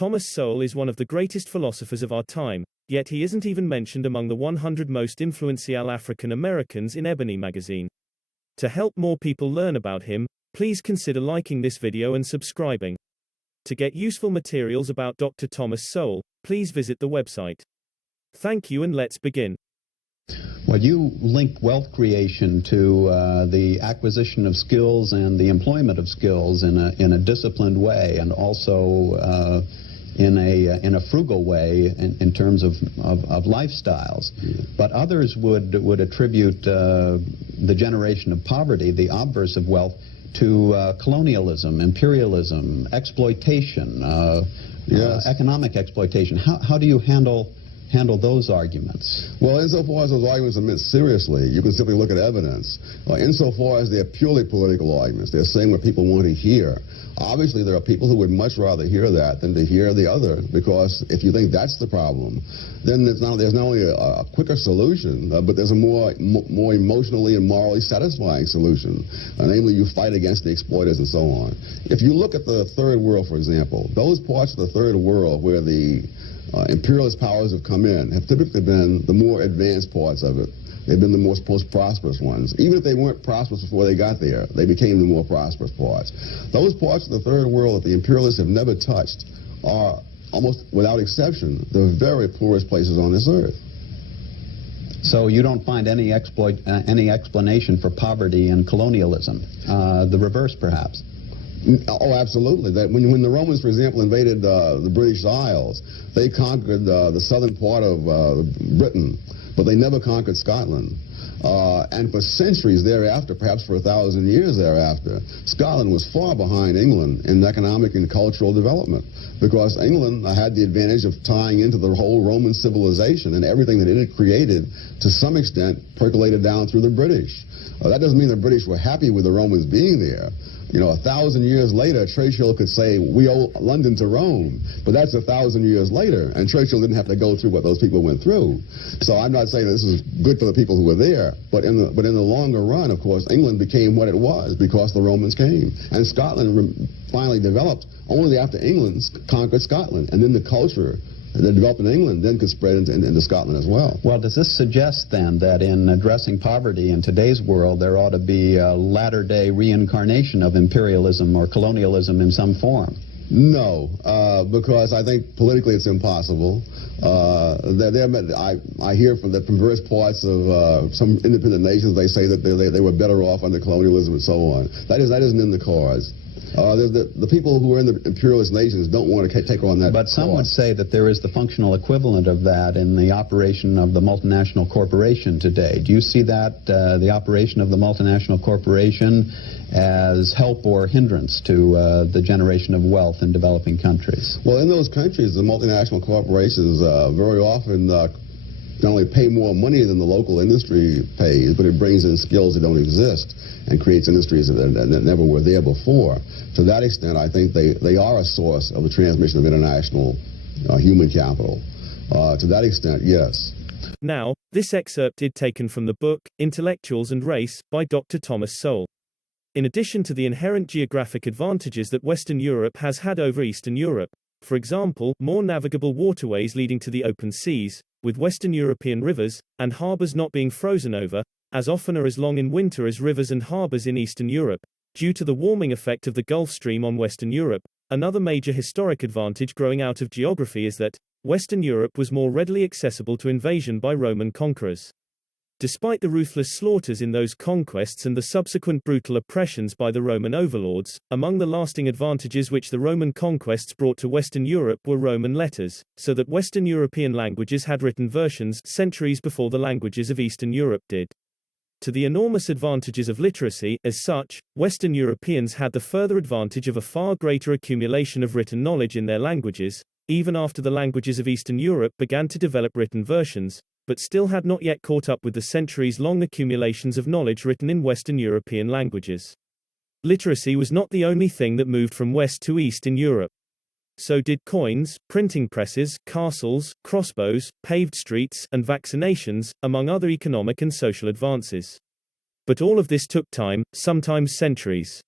Thomas Sowell is one of the greatest philosophers of our time, yet he isn't even mentioned among the 100 most influential African Americans in Ebony magazine. To help more people learn about him, please consider liking this video and subscribing. To get useful materials about Dr. Thomas Sowell, please visit the website. Thank you, and let's begin. Well, you link wealth creation to the acquisition of skills and the employment of skills in a disciplined way, and also in a frugal way in terms of lifestyles. But others would attribute the generation of poverty, the obverse of wealth, to colonialism, imperialism, exploitation, economic exploitation. How do you handle those arguments? Well, insofar as those arguments are meant seriously, you can simply look at evidence. Insofar as they're purely political arguments, they're saying what people want to hear. Obviously, there are people who would much rather hear that than to hear the other, because if you think that's the problem, then there's not only a quicker solution, but there's a more emotionally and morally satisfying solution. Namely, you fight against the exploiters and so on. If you look at the Third World, for example, those parts of the Third World where the imperialist powers have come in have typically been the more advanced parts of it. They've been the most prosperous ones. Even if they weren't prosperous before they got there, they became the more prosperous parts. Those parts of the Third World that the imperialists have never touched are, almost without exception, the very poorest places on this earth. So you don't find any explanation for poverty and colonialism? The reverse, perhaps? Oh, absolutely. When the Romans, for example, invaded the British Isles, they conquered the southern part of Britain, but they never conquered Scotland. And for centuries thereafter, perhaps for 1,000 years thereafter, Scotland was far behind England in economic and cultural development, because England had the advantage of tying into the whole Roman civilization, and everything that it had created, to some extent, percolated down through the British. That doesn't mean the British were happy with the Romans being there. 1,000 years later, Churchill could say, we owe London to Rome. But that's 1,000 years later, and Churchill didn't have to go through what those people went through. So I'm not saying that this is good for the people who were there, but in the longer run, of course, England became what it was because the Romans came. And Scotland finally developed only after England conquered Scotland. And then the culture that developed in England then could spread into Scotland as well. Well, does this suggest then that in addressing poverty in today's world, there ought to be a latter-day reincarnation of imperialism or colonialism in some form? No, because I think politically it's impossible. I hear from various parts of some independent nations, they say that they were better off under colonialism and so on. That isn't in the cards. The people who are in the imperialist nations don't want to take on that. But some would say that there is the functional equivalent of that in the operation of the multinational corporation today. Do you see that, the operation of the multinational corporation, as help or hindrance to the generation of wealth in developing countries? Well, in those countries, the multinational corporations very often not only pay more money than the local industry pays, but it brings in skills that don't exist and creates industries that never were there before. To that extent, I think they are a source of the transmission of international human capital. To that extent, yes. Now, this excerpt is taken from the book, Intellectuals and Race, by Dr. Thomas Sowell. In addition to the inherent geographic advantages that Western Europe has had over Eastern Europe, for example, more navigable waterways leading to the open seas, with Western European rivers and harbors not being frozen over, as often or as long in winter as rivers and harbors in Eastern Europe, due to the warming effect of the Gulf Stream on Western Europe. Another major historic advantage growing out of geography is that Western Europe was more readily accessible to invasion by Roman conquerors. Despite the ruthless slaughters in those conquests and the subsequent brutal oppressions by the Roman overlords, among the lasting advantages which the Roman conquests brought to Western Europe were Roman letters, so that Western European languages had written versions centuries before the languages of Eastern Europe did. To the enormous advantages of literacy, as such, Western Europeans had the further advantage of a far greater accumulation of written knowledge in their languages, even after the languages of Eastern Europe began to develop written versions, but still had not yet caught up with the centuries-long accumulations of knowledge written in Western European languages. Literacy was not the only thing that moved from West to East in Europe. So did coins, printing presses, castles, crossbows, paved streets, and vaccinations, among other economic and social advances. But all of this took time, sometimes centuries.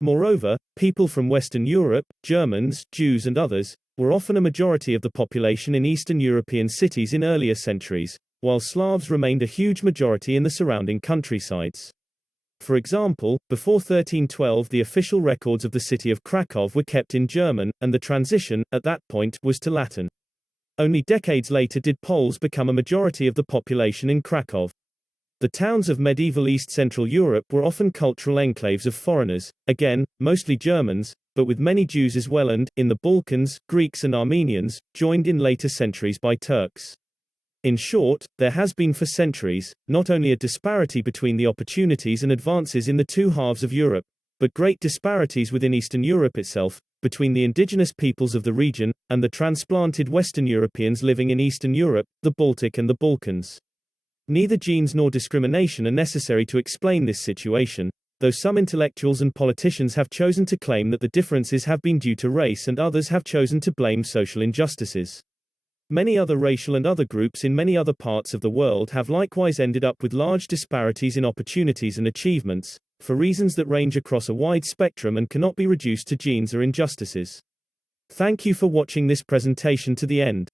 Moreover, people from Western Europe, Germans, Jews and others, were often a majority of the population in Eastern European cities in earlier centuries, while Slavs remained a huge majority in the surrounding countrysides. For example, before 1312 the official records of the city of Krakow were kept in German, and the transition, at that point, was to Latin. Only decades later did Poles become a majority of the population in Krakow. The towns of medieval East Central Europe were often cultural enclaves of foreigners, again, mostly Germans, but with many Jews as well and, in the Balkans, Greeks and Armenians, joined in later centuries by Turks. In short, there has been for centuries, not only a disparity between the opportunities and advances in the two halves of Europe, but great disparities within Eastern Europe itself, between the indigenous peoples of the region, and the transplanted Western Europeans living in Eastern Europe, the Baltic and the Balkans. Neither genes nor discrimination are necessary to explain this situation, though some intellectuals and politicians have chosen to claim that the differences have been due to race and others have chosen to blame social injustices. Many other racial and other groups in many other parts of the world have likewise ended up with large disparities in opportunities and achievements, for reasons that range across a wide spectrum and cannot be reduced to genes or injustices. Thank you for watching this presentation to the end.